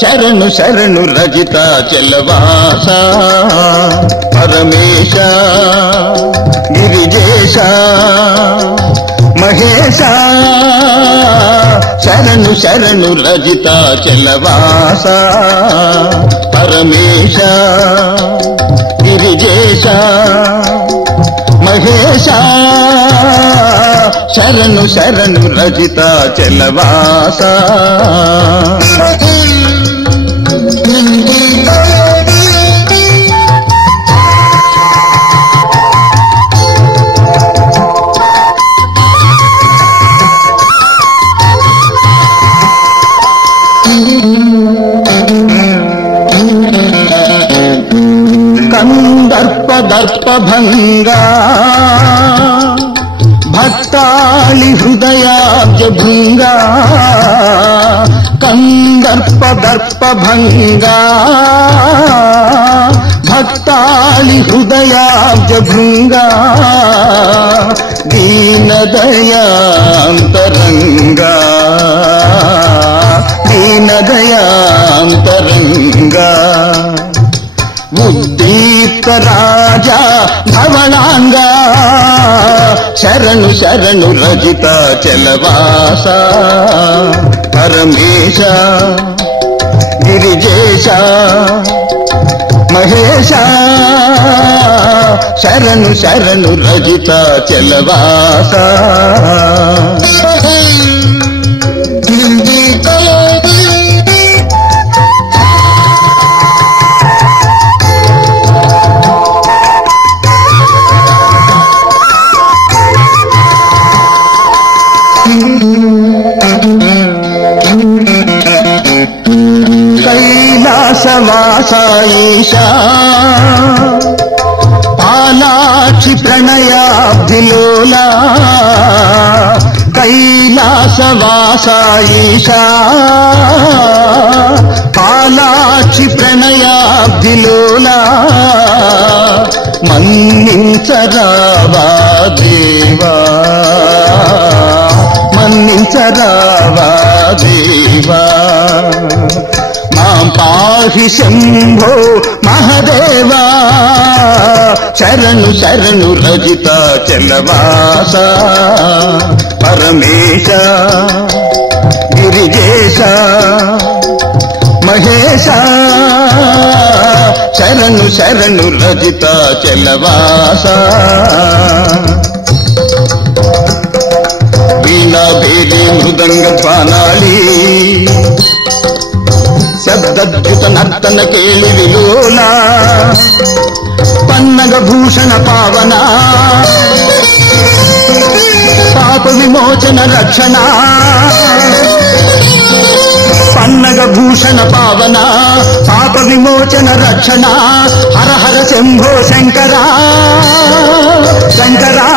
శరణు శరణు రజిత చెల్లవాస పరమేశ గిరిజేశ మహేశ. శరణు శరణు రజిత చెల్లవాస పరమేశ గిరిజేశ మహేశ. శరణు శరణు రజిత చెల్లవాస కందర్ప దర్ప భంగా భక్తాళి హృదయాబ్జ భృంగా కందర్ప దర్ప భంగా భక్తాళి హృదయాబ్జ భృంగా రాజా ధవళాంగా శరణు శరణు రజిత చలవాస. పరమేశ గిరిజేశ మహేశ. శరణు శరణు రజిత చలవాస. కైలాసవాసాయిషా. పాలాక్షి ప్రణయాబ్ధిలోలా. కైలాసవాసాయిషా. పాలాక్షి ప్రణయాబ్ధిలోలా. మన్నించరావా దేవా. మన్నించరావా దేవా మాం పాహి శంభో మహదేవా శరణు శరణు రజిత చలవాస పరమేశ గిరిజేశ మహేశ శరణు శరణు రజిత చలవాస వీణా భేది మృదంగ ధ్వానాళి. శబ్దద్యుత నర్తన కేళి విలోల. పన్నగ భూషణ పావన. పాప విమోచన రక్షణ. పన్నగ భూషణ పావన. పాప విమోచన రక్షణ. హర హర శంభో శంకరా. శంకరా